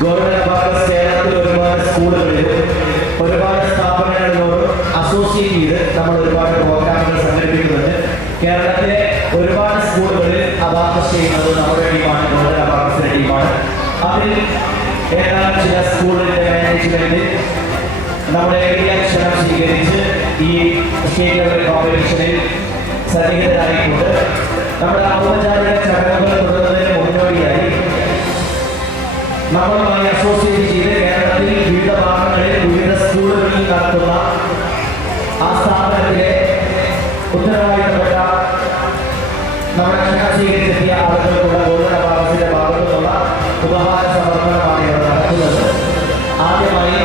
കേരളത്തിൽ ഒരുപാട് സ്കൂളുകളിൽ ഒരുപാട് സ്ഥാപനങ്ങളിലോട് അസോസിയേറ്റ് ചെയ്ത് നമ്മൾ ഒരുപാട് പ്രോഗ്രാമുകൾ സംഘടിപ്പിക്കുന്നുണ്ട്. കേരളത്തിലെ ഒരുപാട് സ്കൂളുകളിൽ അബാക്കസ് ചെയ്യുന്നത് നമ്മുടെ ടീമാണ്, ഗോൾഡൻ അബാക്കസിന്റെ ടീമാണ്. അതിൽ ഏതാനും ചില സ്കൂളിന്റെ മാനേജ്മെന്റ് നമ്മുടെ ഏരിയ ക്ഷണം സ്വീകരിച്ച് ഈ സ്റ്റേറ്റ് ലെവൽ കോമ്പറ്റീഷനിൽ സന്നിഹിതരായിക്കൊണ്ട് നമ്മുടെ ഔപചാരിക ചടങ്ങുകൾ തുടരുന്നതിന് മുന്നോടിയായി നമ്മളുമായി അസോസിയേറ്റ് ചെയ്ത് കേരളത്തിൽ വിവിധ ഭാഗങ്ങളിൽ വിവിധ സ്കൂളുകളിൽ നടത്തുന്ന ആ സ്ഥാപനത്തിലെ ഉത്തരവാദിത്തപ്പെട്ട നമ്മുടെ ക്ഷണം സ്വീകരിച്ചെത്തിയ ആളുകൾക്കുള്ള ഗോൾഡൻ അബാക്കസിന്റെ ഭാഗത്തു നിന്നുള്ള ഉപഹാര സമർപ്പണമാണ് ഇവിടെ നടക്കുന്നത്. ആദ്യമായി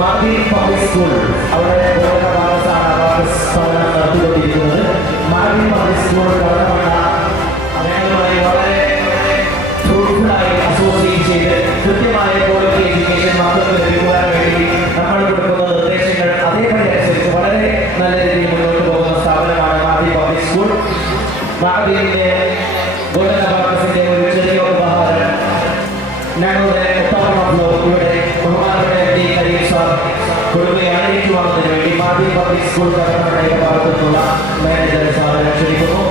മാർബിൾ പബ്ലിക് സ്കൂൾ, അവിടെ ഗോൾഡൻ അബാക്കസാണ് അബാക്കസ് പഠനം നടത്തിക്കൊണ്ടിരിക്കുന്നത്. മാർബിൾ പബ്ലിക് സ്കൂൾ കടമണ്ണ അവരുമായി വളരെ ഫ്രൂട്ട്ഫുള്ളായി അസോസിയേറ്റ് ചെയ്ത് കൃത്യമായ ക്വാളിറ്റി എഡ്യൂക്കേഷൻ മക്കൾക്ക് ലഭിക്കുവാൻ വേണ്ടി നമ്മൾ കൊടുക്കുന്ന നിർദ്ദേശങ്ങൾ അതേപടി അനുസരിച്ച് വളരെ നല്ല രീതിയിൽ മുന്നോട്ട് പോകുന്ന സ്ഥാപനമാണ് മാർബിൾ പബ്ലിക് സ്കൂൾ. മാർബിളിന്റെ ഗോൾഡൻ അബാക്കസിന്റെ ഒരു ചെറിയ ഉപഹാരം ഞങ്ങളുടെ ഇവിടെ ബഹുമാനപ്പെട്ട എം ഡി കരീം സാർ കൊടുക്കുകയാണ്. ഏറ്റുവാങ്ങുന്നതിന് വേണ്ടി മാർബിൾ പബ്ലിക് സ്കൂൾ കടമണ്ണയുടെ ഭാഗത്തു നിന്നുള്ള മാനേജറെ സാറിനെ ക്ഷണിക്കുന്നു.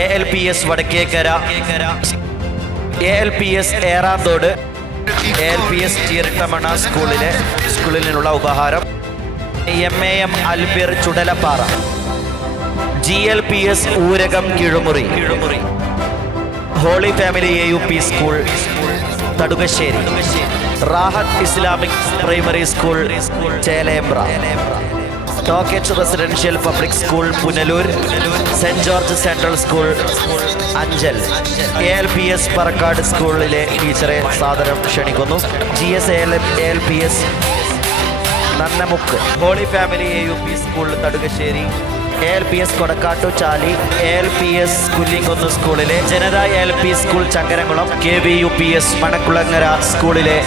ALPS Vadakkekara, ALPS Eranthode, ALPS ചീരട്ടമണ സ്കൂളിൽ നിന്നുള്ള ഉപഹാരം. MAM Albir Chudalappara, GLPS Oorakam Kizhumuri, holy family AUP school Thadukassery, Rahath Islamic primary school Chelembra, ടോക്കറ്റ് residential public school Punalur, Saint George central school Anchal, ALPS Parakkad സ്കൂളിലെ ടീച്ചറെ സാദരം ക്ഷണിക്കുന്നു. GS ALPS Nannamukku, holy family AUP school Thadukassery, ALPS Kodakkattu Chali, ALPS Kullinkunnu സ്കൂളിലെ Janatha ALP school Changaramkulam, KVUPS Manakkulangara സ്കൂളിലെ